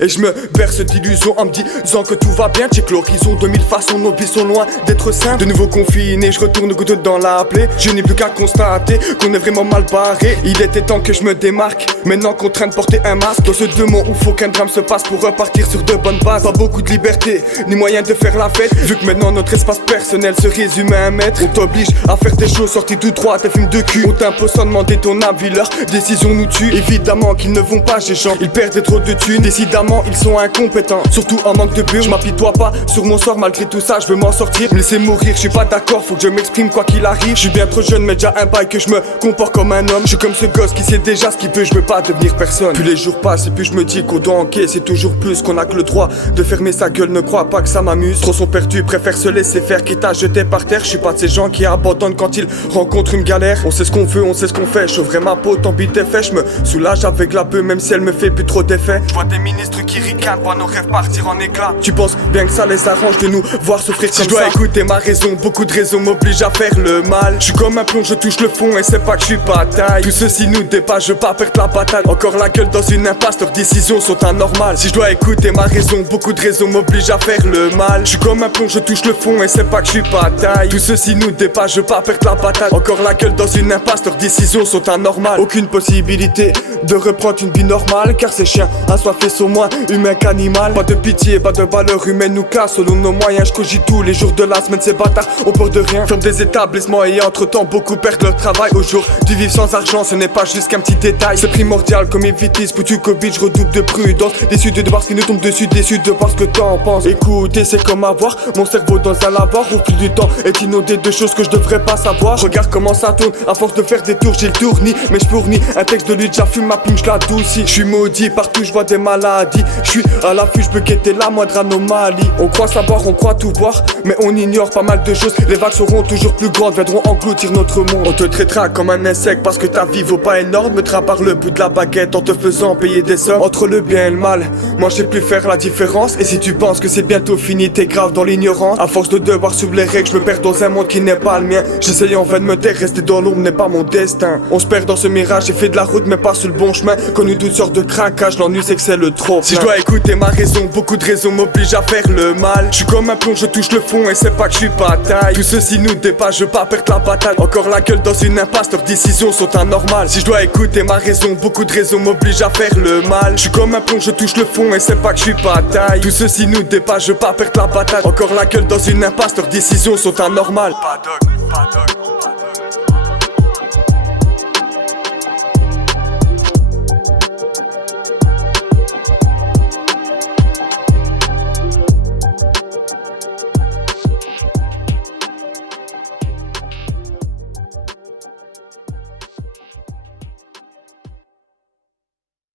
Et je me berce d'illusions en me disant que tout va bien. Check l'horizon, 2000 façons, nos vies sont loin d'être simples. De nouveau confiné, je retourne goutte dans la plaie. Je n'ai plus qu'à constater qu'on est vraiment mal barré. Il était temps que je me démarque, maintenant contraint de porter un masque. Dans ce deux mondes où faut qu'un drame se passe pour repartir sur de bonnes bases. Pas beaucoup de liberté, ni moyen de faire la fête. Vu que maintenant notre espace personnel se résume à un mètre. On t'oblige à faire des choses sorties tout droit, tes films de cul. On t'impose sans demander ton avis, leurs décisions nous tuent. Évidemment qu'ils ne vont pas chez gens, ils perdent trop de thunes. Décidément ils sont incompétents, surtout en manque de pur. Je m'apitoie pas sur mon sort, malgré tout ça je veux m'en sortir. Me laisser mourir, je suis pas d'accord, faut que je m'exprime quoi qu'il arrive. Je suis bien trop jeune mais déjà un bail que je me comporte comme un homme. Je suis comme ce gosse qui sait déjà ce qu'il veut, je veux pas devenir personne. Plus les jours passent et plus je me dis qu'on doit encaisser toujours plus, qu'on a que le droit de fermer sa gueule, ne crois pas que ça m'amuse. Trop sont perdus, préfèrent se laisser faire quitte à jeter par terre. Je suis pas de ces gens qui abandonnent quand ils rencontrent une galère. On sait ce qu'on veut, on sait ce qu'on fait, je sauverai ma peau, tant pis t'es fait. Je me soulage avec la peu même si elle me fait plus trop d'effet. Je vois des ministres qui ricanent, voient nos rêves partir en éclats. Tu penses bien que ça les arrange de nous voir souffrir comme ça? Si je dois écouter ma raison, beaucoup de raisons m'obligent à faire le mal. Je suis comme un plomb, je touche le fond et c'est pas que je suis pas taille. Tout ceci nous dépasse, je veux pas perdre la bataille. Encore la gueule dans une impasse, leurs décisions sont anormales. Si je dois écouter ma raison, beaucoup de raisons m'obligent à faire le mal. Je suis comme un plomb, je touche le fond et c'est pas que je suis pas taille. Tout ceci nous dépasse, je veux pas perdre la bataille. Encore la gueule dans une impasse, leurs décisions sont anormales. Aucune possibilité de reprendre une vie normale, car ces chiens assoiffés sont moins humains qu'animal. Pas de pitié, pas de valeur humaine nous casse. Selon nos moyens, je cogite tous les jours de la semaine. Ces bâtards ont peur de rien, ferment des établissements et entre temps beaucoup perdent leur travail. Aujourd'hui vivre sans argent, ce n'est pas juste qu'un petit détail. C'est primordial comme éviter ce foutu Covid, je redouble de prudence. Déçu de voir ce qui nous tombe dessus, déçu de voir ce que t'en penses. Écoutez, c'est comme avoir mon cerveau dans un lavoir. Au fil du temps est inondé de choses que je devrais pas savoir. Regarde comment ça tourne, à force de faire des tours j'ai le tournis. Mais je fournis un texte de lui, déjà fume ma plume, je l'adoucis. Je suis maudit, partout je vois des maladies. Je suis à l'affût, je peux guetter la moindre anomalie. On croit savoir, on croit tout voir, mais on ignore pas mal de choses. Les vagues seront toujours plus grandes, viendront engloutir notre monde. On te traitera comme un insecte parce que ta vie vaut pas énorme. Mettra par le bout de la baguette en te faisant payer des sommes. Entre le bien et le mal, moi je sais plus faire la différence. Et si tu penses que c'est bientôt fini, t'es grave dans l'ignorance. À force de devoir suivre les règles, je me perds dans un monde qui n'est pas le mien. J'essaye en vain de me taire, rester dans l'ombre n'est pas mon destin. On se perd dans ce mirage, j'ai fait de la route mais pas sur le bon chemin. Connu toutes sortes de craquages, l'ennui c'est que c'est le trop. Si je dois écouter ma raison, beaucoup de raisons m'obligent à faire le mal. Je suis comme un plomb, je touche le fond et c'est pas que je suis pas taille. Tout ceci nous dépasse, je veux pas perdre la bataille. Encore la gueule dans une impasse, leurs décisions sont anormales. Si je dois écouter ma raison, beaucoup de raisons m'obligent à faire le mal. Je suis comme un plomb, je touche le fond et c'est pas que je suis pas taille. Tout ceci nous dépasse, je veux pas perdre la bataille. Encore la gueule dans une impasse, leurs décisions sont anormales. Pas dog.